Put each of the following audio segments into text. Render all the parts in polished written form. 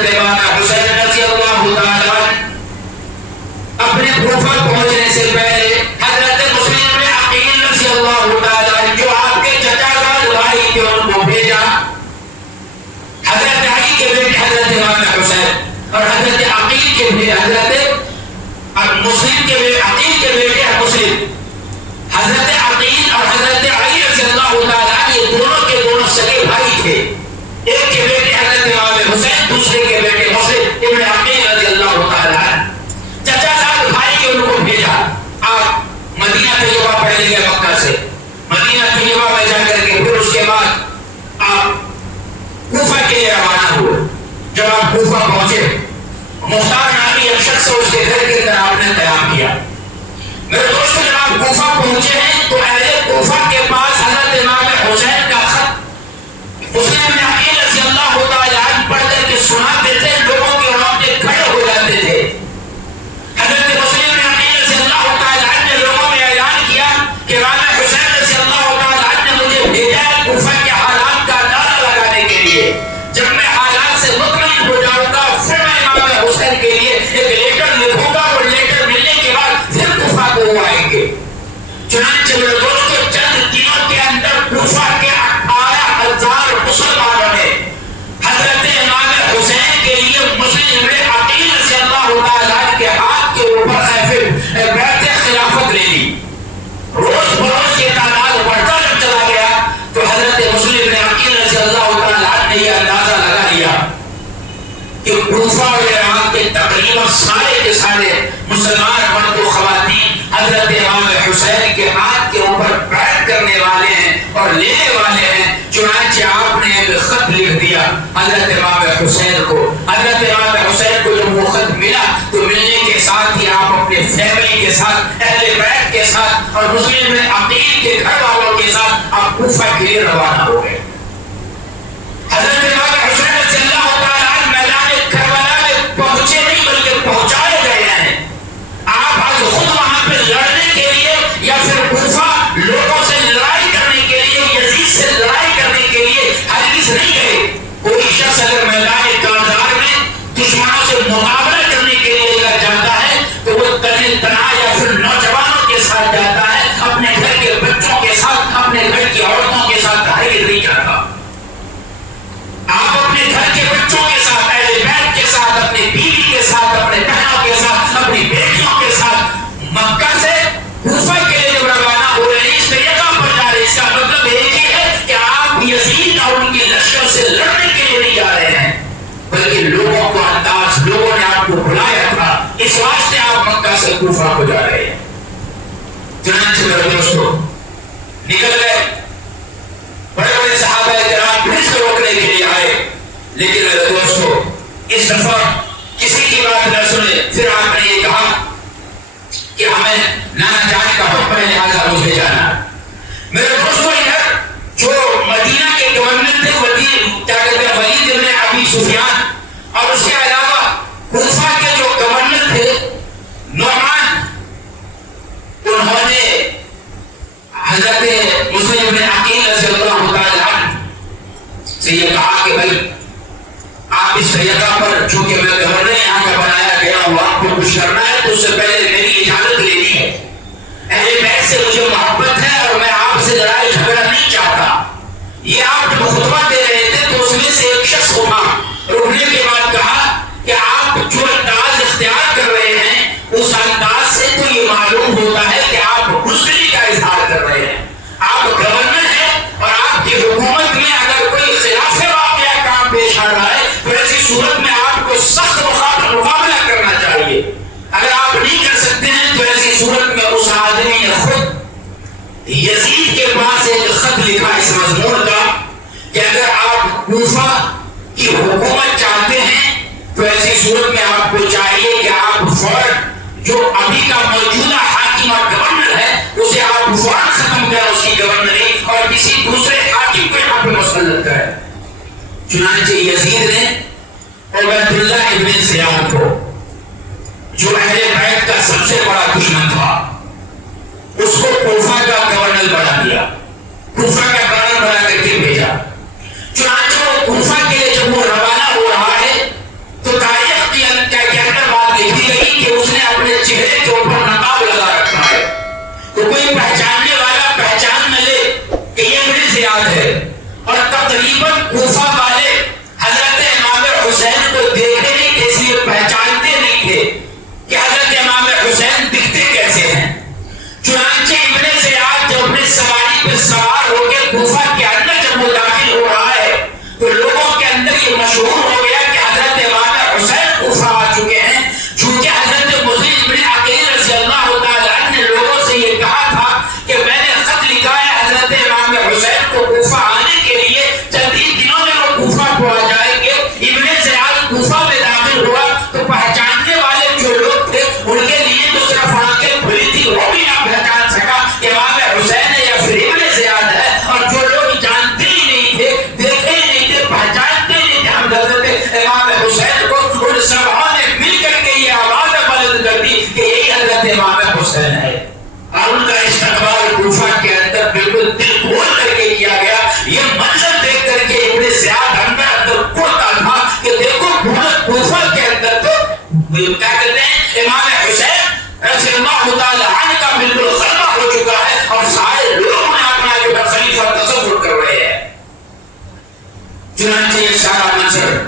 حضرت مولانا حسین رضی اللہ تعالیٰ اپنے کوفہ پہنچنے سے پہلے حضرت مسلم بن عقیل رضی اللہ تعالیٰ جو آپ کے چچا زاد بھائی تھے ان کو بھیجا. حضرت علی کے بیٹے حضرت مولانا حسین اور حضرت عقیل کے بیٹے حضرت مسلم کے بیٹے عقیل کے بیٹے مسلم حضرت عقیل اور حضرت علی رضی اللہ تعالیٰ یہ دونوں کے دونوں سگے بھائی تھے. ایک کے بیٹے حضرت امام حسین دوسرے کے بیٹے مسلم ابن عقیل رضی اللہ تعالیٰ چچا صاحب بھائی کے ان کو بھیجا. آپ مدینہ طیبہ پڑھ لیے مکہ سے مدینہ طیبہ میں جا کر کے پھر اس کے بعد آپ کوفہ کے لیے روانہ ہوئے. جب آپ کوفہ پہنچے مختار نامی ایک شخص اس کے گھر کے اندر آپ نے قیام کیا. میرے دوستو جب آپ کوفہ پہنچے ہیں تو اہل کوفہ کے پاس حضرت امام حسین کا خط مسلم بن عقیل رضی اللہ تعالیٰ عنہ پڑھ کر کے سناتے تھے. لوگوں کے روانگے کھڑے ہو جاتے تھے. حضرت مسلم بن عقیل رضی اللہ تعالیٰ عنہ نے لوگوں میں اعلان کیا کہ امام حسین رضی اللہ تعالیٰ عنہ نے مجھے بھیجا ہے کوفہ کے حالات کا اندازہ لگانے کے لیے. جب میں حالات سے مطمئن ہو جاؤں گا پھر میں امام حسین کے لیے ایک لیٹر لکھوں گا اور لیٹر ملنے کے بعد پھر کوفہ کو وہ آئیں گے. چنانچہ میرے دوستو چند دنوں کے اندر کوفہ کے 18,000 مسلمانوں نے حضرت امام حسین کے لیے مسلم بن عقیل رضی اللہ تعالیٰ کے ہاتھ کے اوپر بیعت خلافت لے لی. روز بروز یہ تعداد بڑھتا جب چلا گیا تو حضرت مسلم بن عقیل رضی اللہ تعالیٰ نے یہ اندازہ لگا لیا کہ کوفہ اور عراق کے تقریباً سارے کے سارے مسلمان مرد و خواتین حضرت امام حسین کے ہاتھ کے اوپر بیعت کرنے والے ہیں اور لینے والے ہیں. چنانچہ آپ نے ایک خط لکھ دیا حضرت امام حسین کو. حضرت امام حسین کو جب وہ خط ملا تو ملنے کے ساتھ ہی آپ اپنے فیملی کے ساتھ اہل بیت کے ساتھ اور مسلم بن عقیل کے گھر والوں کے ساتھ آپ کوفہ کے لیے روانہ ہو گئے. حضرت امام حسین رضی اللہ تعالیٰ عنہ میدان کربلا میں پہنچے نہیں بلکہ پہنچائے گئے ہیں. آپ آج خود وہاں پہ لڑنے کے لیے یا پھر کوفہ لوگوں سے لڑائی کرنے کے لیے یزید سے لڑائی کرنے کے لیے ہرگز نہیں گئے. کوئی شخص اگر میدان کارزار میں دشمنوں سے مقابلہ کرنے کے لیے اگر جاتا ہے تو وہ تنی تنہا یا پھر نوجوانوں کے ساتھ جاتا ہے, اپنے گھر کے بچوں کے ساتھ اپنے گھر کی عورتوں کے ساتھ ہرگز نہیں جاتا. آپ اپنے گھر کے بچوں کے ساتھ اہل بیت کے ساتھ اپنی بیوی کے ساتھ اپنے بہنوں کے ساتھ اپنی بیٹیوں کے ساتھ مکہ سے کوفہ کے لیے جب روانہ ہو رہے ہیں اس طریقہ پر جا رہے ہیں. اس کا مطلب ایک ہی ہے کہ آپ یزید اور ان کی لشکر سے لڑنے کے لیے نہیں جا رہے ہیں بلکہ لوگوں کو انداز لوگوں نے آپ کو بلایا تھا اس واسطے آپ مکہ سے کوفہ کو جا رہے ہیں. چنانچہ میرے دوستو نکل گئے. بڑے بڑے صحابہ کرام پولیس کو روکنے کے لیے آئے لیکن میرے دوستو اس دفعہ کسی کی بات نہ سنے. پھر آپ نے یہ کہا کہ ہمیں نانا جانے کا حکم ہے لہٰذا مجھے جانا. میرے دوستو ادھر جو مدینہ کے گورنر تھے ولید بن ابی سفیان اور اس کے علاوہ کوفہ کے جو گورنر تھے نعمان, انہوں نے حضرت مسلم بن عقیل رضی اللہ تعالیٰ عنہ سے یہ کہا کہ بھائی آپ اس طریقہ پر چونکہ میں گورنر یہاں کا بنایا گیا ہوں آپ کو کچھ کرنا ہے تو اس سے پہلے میری اجازت لینی ہے. اہل بیت سے مجھے محبت ہے اور میں آپ سے لڑائی جھگڑا نہیں چاہتا. یہ آپ جب خطبہ دے رہے تھے تو اس میں سے ایک شخص اٹھا, رکنے کے بعد کہا کہ آپ جو انداز اختیار کر رہے ہیں اس انداز سے تو یہ معلوم ہوتا ہے کہ آپ بزدلی کا اظہار کر رہے ہیں. آپ گورنر ہیں اور آپ کی حکومت میں اگر کوئی خلاف واقعہ کام پیش آ رہا ہے تو ایسی صورت میں آپ کو سخت مقابلہ کرنا چاہیے. اگر آپ نہیں کر سکتے ہیں تو ایسی صورت میں اس آدمی نے خود یزید کے پاس ایک خط لکھا اس مضمون کا کہ اگر آپ کوفہ کی حکومت چاہتے ہیں تو ایسی صورت میں آپ کو چاہیے کہ آپ فوراً جو ابھی کا موجودہ حاکم اور گورنر ہے اسے آپ فوراً ختم کریں اس کی گورنری اور کسی دوسرے حاکم کو یہاں پہ مسلط کریں. چنانچہ یزید نے عبید اللہ ابن زیاد کو جو اہل بیت کا سب سے بڑا دشمن تھا اس کو کوفہ کا گورنر بنا دیا, کوفہ کا گورنر بنا کر کے بھیجا. چنانچہ وہ کوفہ کے لیے جب وہ روانہ ہو رہا ہے تقریباً کوفہ والے حضرت امام حسین کو دیکھے نہیں تھے، اس لیے پہچانتے نہیں تھے کہ حضرت امام حسین دکھتے کیسے ہیں۔ چنانچہ ابن زیاد جو اپنے سواری پر سوار ہو کے کوفہ کے اندر جب وہ داخل ہو رہا ہے تو لوگوں کے اندر یہ مشہور ہو گیا کہ حضرت امام حسین کوفہ آ چکے ہیں۔ چونکہ حضرت مسلم ابن عقیل رضی اللہ تعالیٰ عنہ نے لوگوں سے یہ کہا تھا کہ میں نے خط لکھا ہے حضرت امام حسین کو کوفہ آنے کے لیے، چند ہی دنوں میں وہ کوفہ کو آ جائیں گے۔ ابن زیاد کوفہ میں داخل ہوا تو پہچاننے والے جو لوگ تھے ان کے لیے تو صرف آنکھیں کھلی تھی، وہ بھی نہ پہچان سکا امام حسین ہے یا پھر ابن زیاد ہے۔ اور جو لوگ جانتے ہی نہیں تھے، دیکھے ہی نہیں تھے، پہچانتے ہی نہیں تھے ہم حضرت امام حسین کو، ان سبھوں نے مل کر کے یہ آواز بلند کر دی کہ یہی حضرت امام حسین ہے۔ اور ان کا استقبال کوفہ کے اندر بالکل دل کھول کر کے کیا گیا۔ یہ منظر دیکھ کر کے ابن زیاد اندر کوتا تھا کہ دیکھو پورے کوفہ کے اندر تو کیا کہتے ہیں امام حسین رضی اللہ تعالی عنہ کا بالکل غلبہ ہو چکا ہے اور سارے لوگ نے اپنا جو خلیفہ تصور کر رہے ہیں۔ چنانچہ یہ سارا منظر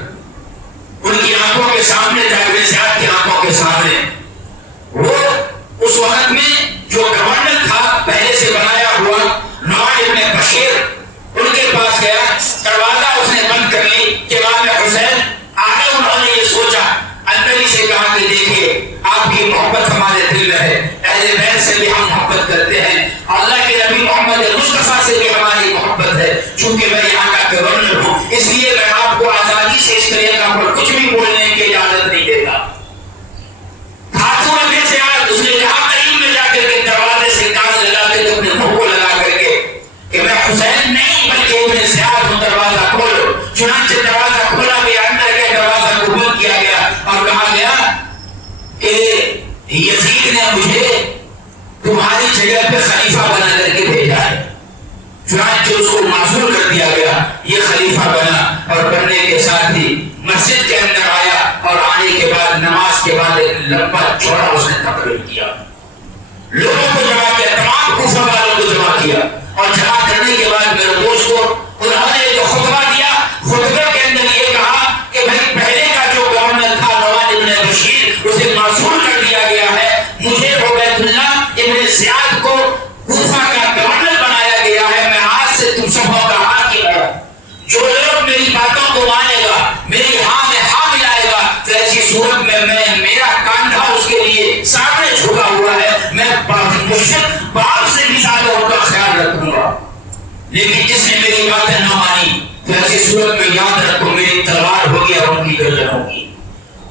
ان کی آنکھوں کے سامنے تھا، ابن زیاد کی آنکھوں کے سامنے۔ وہ اس وقت میں جو گورنر تھا پہلے سے بنایا ہوا نعمان ابن بشیر، ان کے پاس گیا، دروازہ اس نے بند کر لی کہ امام حسین آگے۔ انہوں نے یہ سوچا، اندر ہی سے کہا کہ دیکھیے آپ کی محبت ہمارے دل میں ہے، اہل بیت سے بھی ہم محبت کرتے ہیں، اللہ کے نبی محمد مصطفیٰ سے بھی ہماری محبت ہے، چونکہ میں یہاں کا گورنر ہوں اس لیے میں آپ کو آزادی سے اس طریقہ پر کچھ بھی بولنے کی اجازت نہیں دیتا۔ خاتون میں سے اس نے کہا قریب میں جا کر کے دروازے سے کاغذ لگا کے اپنے منہ کو لگا کر کے کہ میں حسین نہیں بلکہ ابن زیاد ہوں، دروازہ کھولو۔ چنانچہ دروازہ کھولا گیا، اندر گئے، دروازہ کو بند کیا گیا اور کہا گیا کہ یزید نے مجھے تمہاری جگہ پہ خلیفہ بنا کر کے بھیجا ہے۔ چنانچہ اس کو معزول کر دیا گیا، یہ خلیفہ بنا اور بننے کے ساتھ ہی مسجد کے اندر آیا اور آنے کے بعد نماز کے بعد ایک لمبا چوڑا اس نے تقریر کیا، لوگوں کو جمع کیا، تمام کوفہ والوں کو جمع کیا اور جمع کرنے کے بعد میرے دوست کو انہوں نے جو خطبہ دیا، خطبے کے اندر یہ کہا کہ بھائی پہلے کا جو گورنر تھا نعمان ابن بشیر اسے معزول کر دیا گیا ہے، مجھے عبید اللہ ابن زیاد کو کوفہ کا گورنر بنایا گیا ہے، میں آج سے تم سبوں کا حاکم ہوں، جو لوگ میری باتوں کو مانے گا، میری ہاں میں ہاں ملائے گا، تو ایسی صورت میں میرا کاندھا اس کے لیے سامنے جھکا ہوا ہے، میں مشرک باپ سے بھی زیادہ ان کا خیال رکھوں گا، لیکن جس نے میری باتیں نہ مانی تو ایسی صورت میں یاد رکھو میری تلوار ہوگی اور ان کی گردن ہوگی،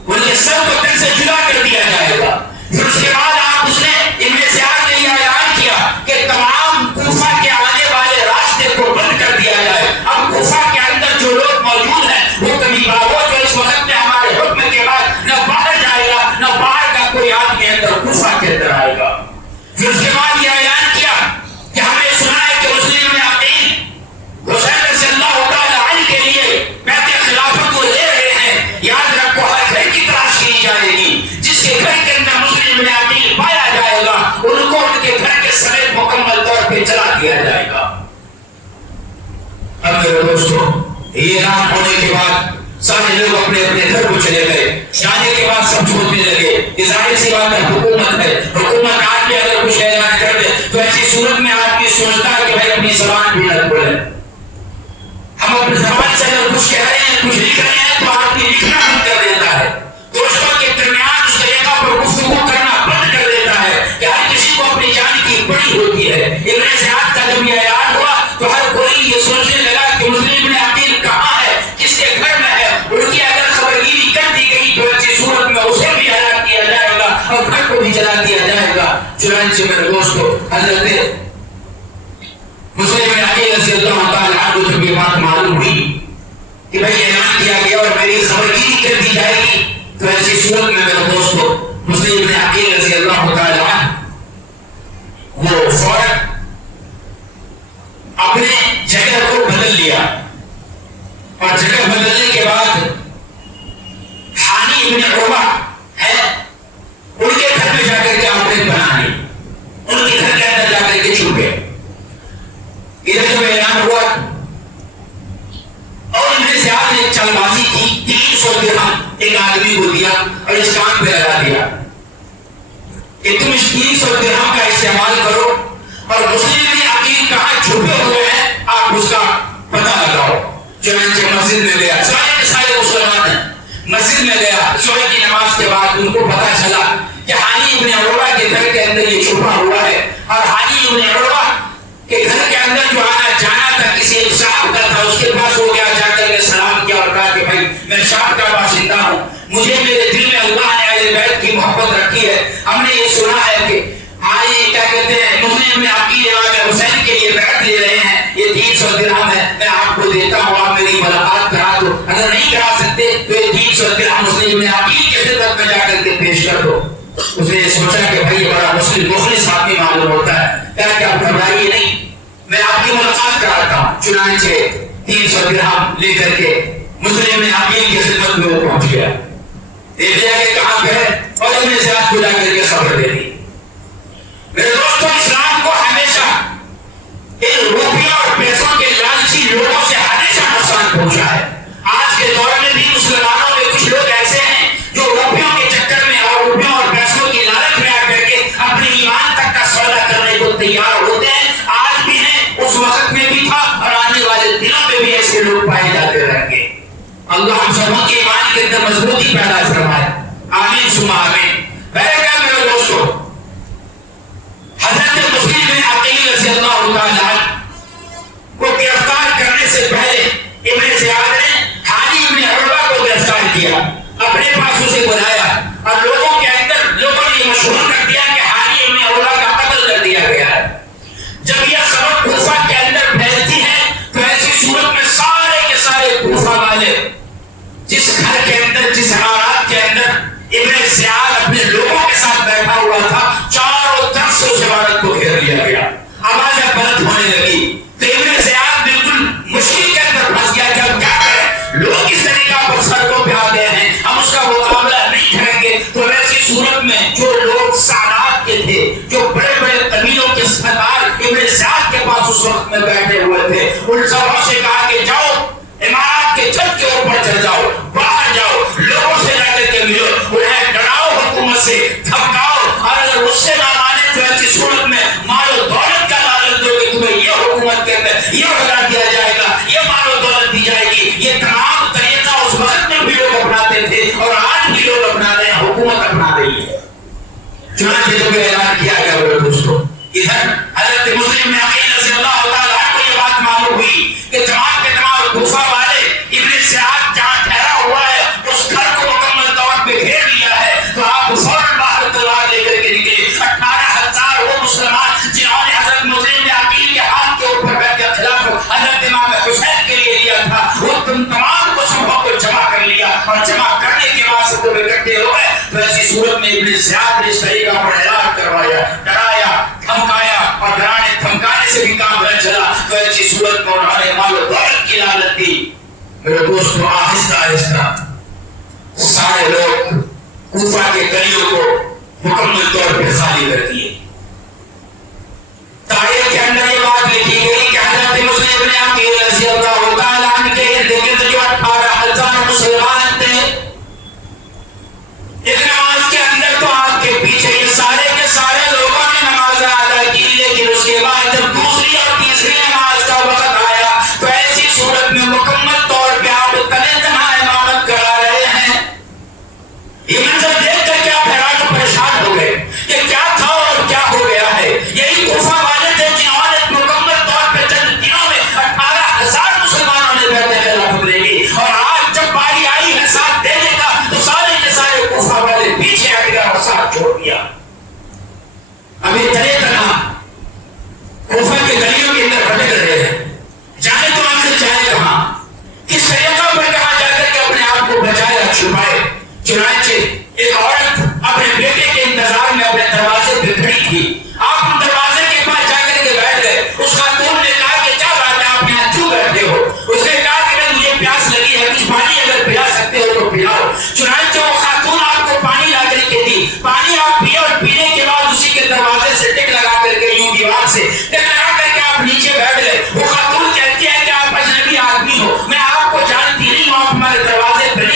ان کے سر کو دل سے جدا کر دیا جائے گا۔ پھر اس کے بعد آپ اس نے ابن زیاد نے یہ اعلان کیا کہ تمام کوفہ کے آنے والے راستے کو بند کر دیا جائے، اب کوفہ کے اندر جو لوگ موجود ہیں وہ کبھی باغوں جو اس وقت میں ہمارے حکم کے بعد نہ باہر جائے گا نہ باہر کا کوئی آدمی اندر کوفہ کے اندر آئے گا۔ پھر اس کے بعد یہ اعلان کیا کہ ہم نے سنا ہے کہ مسلم میں عقیل حسین رضی اللہ تعالی عنہ کے لیے بیعت خلافت کو لے رہے ہیں، یاد رکھو ہر گھر کی تلاش کی جائے گی، جس کے گھر کے اندر مسلم میں عقیل پایا جائے گا ان کو ان کے گھر کے سمیت مکمل طور پہ جلا دیا جائے گا۔ اب میرے دوستو یہ اعلان ہونے کے بعد سارے لوگ اپنے اپنے گھر کو چلے گئے، جانے کے بعد سب سوچنے لگے کہ ظاہر سی بات ہے حکومت ہے، حکومت آدمی اگر کچھ اعلان کر دے تو ایسی صورت میں آدمی سوچتا ہے کہ بھائی اپنی زبان بھی نہ کھولے، ہم اپنی زبان سے اگر کچھ کہہ رہے ہیں کچھ لکھ رہے ہیں تو آدمی لکھنا بند کر دیتا ہے، دوستوں کے درمیان اس طریقہ پر گفتگو کرنا بند کر دیتا ہے کہ ہر کسی کو اپنی جان کی بڑی ہوتی ہے۔ ابن زیاد کا جب یہ اعلان ہوا تو ہر کوئی یہ سوچنے لگا کہ مسلم ابن عقیل کہاں ہے، کس کے گھر میں ہے، ان کی اگر خبرگیری کر دی گئی تو ایسی صورت میں اسے بھی ہلاک کیا جائے گا اور گھر کو بھی جلا دیا جائے گا۔ چنانچہ میرے دوستو حضرت مسلم ابن عقیل رضی اللہ تعالی عنہ جب یہ بات معلوم ہوئی کہ بھائی اعلان کیا گیا اور میری خبرگیری کر دی جائے گی تو ایسی صورت میں میرے دوستو مسلم ابن عقیل رضی اللہ تعالی عنہ وہ فوراً اپنے جگہ کو بدل لیا اور جگہ بدلنے کے بعد حانی ابن عروہ ہے ان کے گھر میں جا کر کے آپ نے بنا لی، ان کے گھر کے اندر جا کر کے چھپ گئے۔ ادھر جب اعلان ہوا بازی کی 300 درہم ایک آدمی کو دیا اور اس کام پہ لگا دیا کہ تم اس 300 درہم کا استعمال کرو اور مسلم میں عقیل کہاں چھپے ہوئے ہیں آپ اس کا پتہ لگاؤ. چنانچہ مسجد میں گیا, سارے مسلمان ہیں, مسجد میں گیا, صبح کی نماز کے بعد ان کو پتا چلا کہ ہانی ابن عروہ کے گھر کے اندر یہ چھپا ہوا ہے, اور ہانی ابن عروہ کے گھر کے اندر جو آنا جانا تھا کسی ایک صاحب کا تھا, اس کے پاس ہو گیا, جا کر کے سلام کیا اور کہا کہ بھائی میں شام کا باشندہ ہوں, مجھے میرے دل میں اللہ نے اہل بیت کی محبت رکھی ہے, ہم نے یہ سنا ہے کہ کیا کہتے ہیں مسلم میں عقیل امام حسین کے لیے بیعت لے رہے ہیں, یہ 300 درہم ہے, میں آپ کو دیتا ہوں, آپ میری ملاقات کرا دو, اگر نہیں کرا سکتے تو یہ 300 درہم مسلم میں عقیل کے خدمت میں جا کر کے پیش کر دو. اس نے سوچا کہ بھائی بڑا مسلم مخلص آدمی معلوم ہوتا ہے, کیا کہ آپ گھبرائیے نہیں, میں آپ کی ملاقات کراتا ہوں. چنانچہ 300 درہم لے کر کے مسلم میں عقیل کی خدمت میں وہ پہنچ گیا, دیکھ لیا کہ کہاں پہ ہے, اور اپنے ساتھ بلا کر کے خبر دے دی. میرے دوستوں, اسلام کو ہمیشہ ان روپیوں اور پیسوں کے لالچی لوگوں سے ہمیشہ نقصان پہنچا ہے. آج کے دور میں بھی مسلمانوں میں کچھ لوگ ایسے ہیں جو روپیوں کے چکر میں اور روپیوں اور پیسوں کی لالچ میں آ کر کے اپنے ایمان تک کا سودا کرنے کو تیار ہوتے ہیں. آج بھی ہیں, اس وقت میں بھی تھا, اور آنے والے دنوں میں بھی ایسے لوگ پائے جاتے رہیں گے. اللہ ہم سبوں کے ایمان کے اندر مضبوطی پیدا فرمائے, آمین ثم آمین. میرے دوستوں, حضرت مسلم بن عقیل رضی اللہ تعالیٰ عنہ کو گرفتار کرنے سے پہلے ابن زیاد نے ہانی ابن عروہ کو گرفتار کیا, اپنے پاس اسے بلایا, اور لوگوں کے اندر لوگوں نے یہ مشہور کر دیا کہ ہانی ابن عروہ کا قتل کر دیا گیا ہے. جب یہ خبر کوفہ کے اندر پھیلتی ہے تو ایسی صورت میں سارے کے سارے کوفہ والے جس گھر کے اندر, جس عمارات کے اندر ابن زیاد اپنے لوگوں کے ساتھ بیٹھا ہوا تھا, چاروں طرف سے اس عمارت کو گھیر لیا گیا. آوازیں بلند ہونے لگی تو ابن زیاد بالکل مشکل کے اندر پھنس گیا کہ اب کیا کریں, لوگ اس طریقہ پر سڑکوں پہ آ گئے ہیں, ہم اس کا مقابلہ نہیں کریں گے. تو ایسی صورت میں جو لوگ سادات کے تھے, جو بڑے بڑے قبیلوں کے سردار ابن زیاد کے پاس اس وقت میں بیٹھے ہوئے تھے, ان سبوں سے کہا کہ جاؤ عمارات کے چھت کے اوپر چل جاؤ, باہر جاؤ, لوگوں سے جا کر کے ملو, انہیں ڈراؤ, حکومت سے دھمکاؤ, اور اگر اس سے نہ مانے تو ایسی صورت میں مال و دولت کا لالچ دو کہ تمہیں یہ حکومت کے اندر یہ عہدہ دیا جائے گا, یہ مال و دولت دی جائے گی. یہ تمام طریقہ اس وقت میں بھی لوگ اپناتے تھے اور آج بھی لوگ اپنا رہے ہیں, حکومت اپنا رہی ہے. چنانچہ جو اعلان کیا گیا میرے دوستوں, ادھر حضرت مسلم میں عقیل رضی اللہ تعالیٰ عنہ کو یہ بات معلوم ہوئی کہ تمام کے تمام کوفہ والے ابن زیاد جہاں ٹھہرا ہوا ہے اس گھر کو مکمل طور پہ گھیر لیا ہے. تو آپ فوراً باہر تلوار لے کر کے نکلے. 18,000 وہ مسلمان جنہوں نے حضرت مسلم میں عقیل کے ہاتھ کے اوپر بیٹھ کے خلاف حضرت امام حسین کے لیے لیا تھا, وہ تم تمام کو سبوں کو جمع کر لیا, اور جمع کرنے کے بعد سب کو اکٹھے ہو گئے. تو ایسی صورت میں ابن زیاد نے اس طریقہ پر اعلان کروایا, ڈرایا, دھمکایا, اور ڈرانے دھمکانے سے بھی کام نہ چلا. تو ایسی صورت میں انہوں نے مال و دولت کی لالچ دی. میرے دوستوں, آہستہ آہستہ سارے لوگ کوفہ کے گلیوں کو مکمل طور پہ خالی کر دیے. تاریخ کے اندر یہ بات لکھی گئی کہ حضرت مسلم بن عقیل رضی اللہ تعالیٰ عنہ کے ارد گرد جو 18,000 مسلمان تھے, ایک نماز کے اندر تو آپ کے پیچھے یہ سارے کے سارے لوگوں نے نماز ادا کی, لیکن اس کے بعد جب دوسری اور تیسری نماز کا وقت آیا تو ایسی صورت میں مکمل طور پہ آپ تنہا تنہا امامت کرا رہے ہیں. یہ منظر دیکھ کر کے آپ حیران و پریشان ہو گئے کہ کیا تھا اور کیا ہو گیا ہے. یہی کوفہ والے تھے جنہوں نے مکمل طور پہ چند دنوں میں 18,000 مسلمانوں نے بیعت خلافت لے لی, اور آج جب باری آئی ہے ساتھ دینے کا تو سارے کے سارے کوفہ والے پیچھے ہٹ گیا اور ساتھ چھوڑ دیا. ابھی تنہا تنہا کوفہ کے گلیوں کے اندر بھٹک رہے ہیں, جانے تو آخر جائے کہاں, کس طریقہ پر کہاں جا کر کے اپنے آپ کو بچائے اور چھپائے. چنانچہ ایک عورت اپنے بیٹے کے انتظار میں اپنے دروازے پہ کھڑی تھی. آپ دروازے کے پاس جا کر کے بیٹھ گئے. اس خاتون نے کہا کہ کیا بات ہے, آپ یہاں کیوں بیٹھے ہو؟ اس نے کہا کہ مجھے پیاس لگی ہے, کچھ پانی اگر پلا سکتے ہو تو پلاؤ. چنانچہ وہ خاتون آپ کو پانی لا کر کے دی. پانی آپ پیے اور پینے کے بعد اسی کے دروازے سے ٹک لگا کر کے یوں دیوار سے ٹک لگا کر کے آپ نیچے بیٹھ گئے. وہ خاتون کہتی ہے کہ آپ اجنبی آدمی ہو, میں آپ کو جانتی نہیں ہوں, آپ ہمارے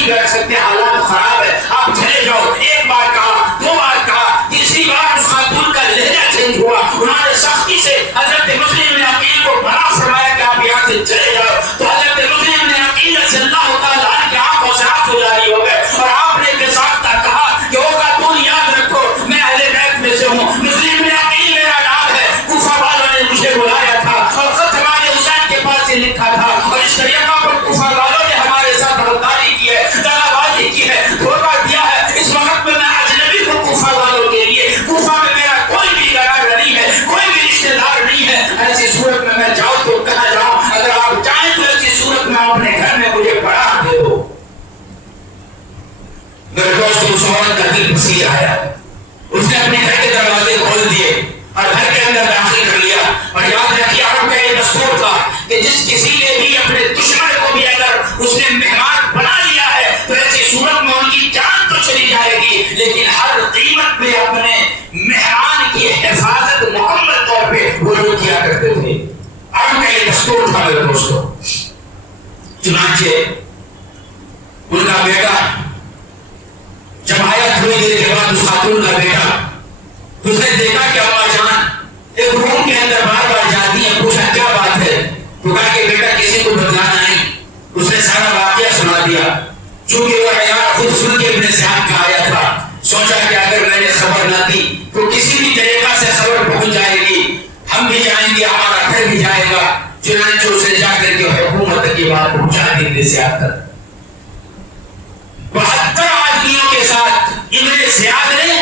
نہیں بیٹھ سکتے، حالات خراب ہے، آپ چلے جاؤ۔ ایک بار کہا، دو بار کہا، تیسری بار اس خاتون کا لہجہ چینج ہوا، انہوں نے سختی سے حضرت مسلم نے عقیل کو منع فرمایا کہ آپ یہاں سے چلے جاؤ۔ تو حضرت مسلم نے عقیل رضی اللہ تعالیٰ عنہ کی آنکھوں سے آنسو جاری ہو گئے اور آپ نے بے ساختہ کہا کہ او خاتون یاد رکھو میں اہل بیت میں سے ہوں، مسلم نے عقیل میرا نام ہے، کوفہ والوں نے مجھے بلایا تھا اور خط ہمارے حسین کے پاس سے لکھا تھا اور اس طریقہ پر کوفہ والوں نے ہمارے ساتھ غداری کی ہے، دغا بازی کی ہے، دھوکہ دیا ہے۔ اس وقت میں اجنبی ہوں کوفہ والوں کے لیے، کوفہ میں میرا کوئی بھی گھرانہ نہیں ہے، کوئی بھی رشتہ دار نہیں ہے، ایسی صورت میں میں جاؤں تو کہاں جاؤں؟ اگر آپ چاہیں تو ایسی صورت میں اپنے گھر میں مجھے پناہ دے دو۔ میرے دوستوں، اس عورت کا دل پسیج آیا، اس نے اپنے گھر کے دروازے کھول دیے اور گھر کے اندر داخل کر لیا۔ اور یاد رکھیے عرب کا یہ دستور تھا کہ جس کسی نے بھی اپنے دشمن کو بھی اگر اس نے مہمان بنا لیا ہے تو ایسی صورت میں ان کی جان تو چلی جائے گی، لیکن ہر قیمت پہ اپنے مہمان کی حفاظت مکمل طور پہ وہ لوگ کیا کرتے تھے۔ عرب کا یہ دستور تھا میرے دوستوں۔ چنانچہ ان کا بیٹا جب آیا تھوڑی دیر کے بعد، اس خاتون کا بیٹا، اس نے دیکھا کہ اما جان ایک روم کے اندر بار بار جاتی ہیں، پوچھا کیا بات ہے؟ تو کہا کہ بیٹا کسی کو بتلانا نہیں۔ اس نے سارا واقعہ سنا دیا۔ چونکہ وہ عیار خود سن کے ابن سیاد کا آیا تھا، سوچا کہ اگر میں نے خبر نہ دی تو کسی بھی طریقہ سے خبر پہنچ جائے گی، ہم بھی جائیں گے، ہمارا گھر بھی جائے گا۔ چنانچہ اسے جا کر کے حکومت کی بات پہنچا دی ابن سیاد تک۔ 72 آدمیوں کے ساتھ ابن سیاد نے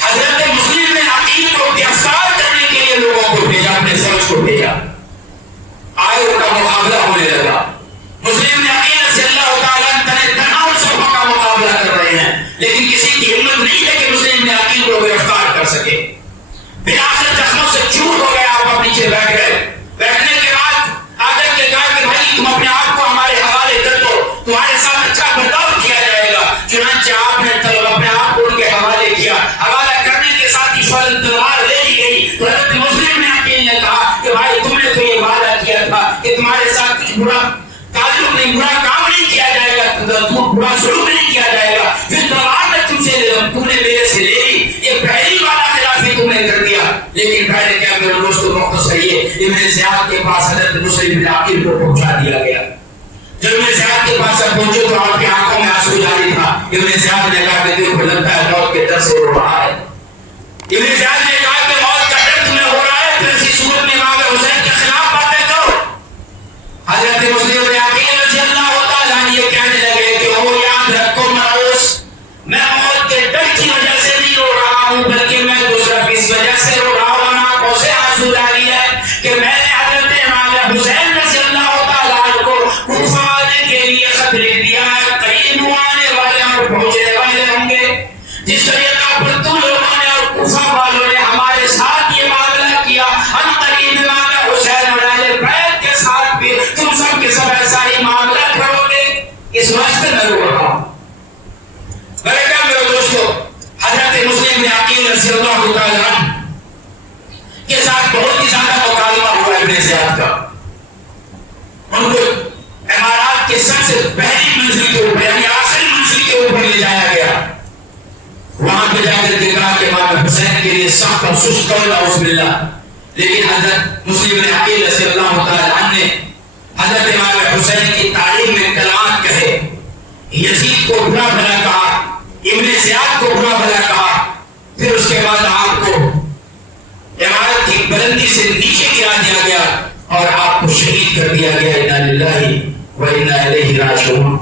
حضرت مسلم نے عقیل کو گرفتار کرنے کے لیے لوگوں کو بھیجا، اپنے فوج کو بھیجا۔ آئے ان کا مقابلہ ہونے لگا۔ مسلم نے عقیل رضی اللہ تعالیٰ عنہ تنہا صحابہ کا مقابلہ کر رہے ہیں، لیکن کسی کی ہمت نہیں ہے کہ مسلم نے عقیل کو گرفتار کر سکے۔ بلاخر زخموں سے چور ہو گئے، آپ نیچے بیٹھ گئے۔ بیٹھنے کے بعد آگر کے کہا کہ بھائی تم اپنے آپ کو ہمارے حوالے کر دو، تمہارے ساتھ اچھا برتاؤ کیا جائے گا۔ چنانچہ آپ نے اپنے آپ کو ان کے حوالے کیا۔ حوالہ کرنے کے ساتھ ہی فوراً تلوار لے لی گئی۔ تو حضرت مسلم نے عقیل نے کہا کہ بھائی تم نے تو یہ وعدہ کیا تھا کہ تمہارے ساتھ کچھ برا تعلق نہیں، برا کام نہیں کیا جائے گا، برا سلوک نہیں کیا جائے گا، پھر تلوار میں تم نے میرے سے لے لی، یہ پہلی وعدہ خلافی تم نے کر دیا۔ لیکن پہلے کیا میرے دوستوں مختصر یہ ابن زیاد کے پاس حضرت مسلم نے عقیل کو پہنچا دیا گیا۔ جب ابن زیاد کے پاس پہنچے تو آپ کی آنکھوں میں آنسو جاری تھا۔ ابن زیاد نے کہا کہ دیکھو لگتا ہے موت کے ڈر سے رو رہا ہے۔ ابن زیاد نے کہا کہ موت کا ڈر تمہیں ہو رہا ہے، تو ایسی صورت میں امام حسین کے خلاف باتیں کرو۔ حضرت مسلم نے عقیل رضی اللہ تعالیٰ عنہ یہ کہنے لگے کہ وہ یاد رکھو مروس، میں موت کے ڈر کی وجہ سے نہیں رو رہا ہوں، بلکہ میں دوسرا کس وجہ سے رو رہا ہوں، آنکھوں سے آنسو جاری ہے کہ میں نے حضرت امام حسین رضی اللہ تعالیٰ عنہ کو کوفہ آنے کے لیے خط لکھ دیا ہے، قریب آنے والے اور پہنچنے والے ہوں گے۔ جس طریقہ پر تم لوگوں نے اور کوفہ والوں نے ہمارے ساتھ یہ معاملہ کیا، ہم قریب امام حسین اور اہل بیت کے ساتھ بھی تم سب کے سب ایسا ہی معاملہ کرو گے، اس واسطے میں رو رہا ہوں۔ میرے دوستو، حضرت مسلم نے عقیل رضی اللہ تعالیٰ عنہ کے ساتھ بہت ہی زیادہ مکالمہ ہوا ابن زیاد کا۔ ان کو امارات کے سب سے پہلی منزل کے اوپر یعنی آخری منزل کے اوپر لے جایا گیا۔ وہاں پہ جا کر کے کہا کہ امام حسین کے لیے سخت اور سست قول اعوذ باللہ، لیکن حضرت مسلم نے عقیل رضی اللہ تعالیٰ عنہ نے حضرت امام حسین کی تعلیم میں کلمات کہے، یزید کو برا بھلا کہا، ابن زیاد کو برا بھلا کہا، پھر اس کے بعد آپ کو عمارت کی بلندی سے نیچے گرا دیا گیا اور آپ کو شہید کر دیا گیا۔ انا للہ و انا الیہ راجعون۔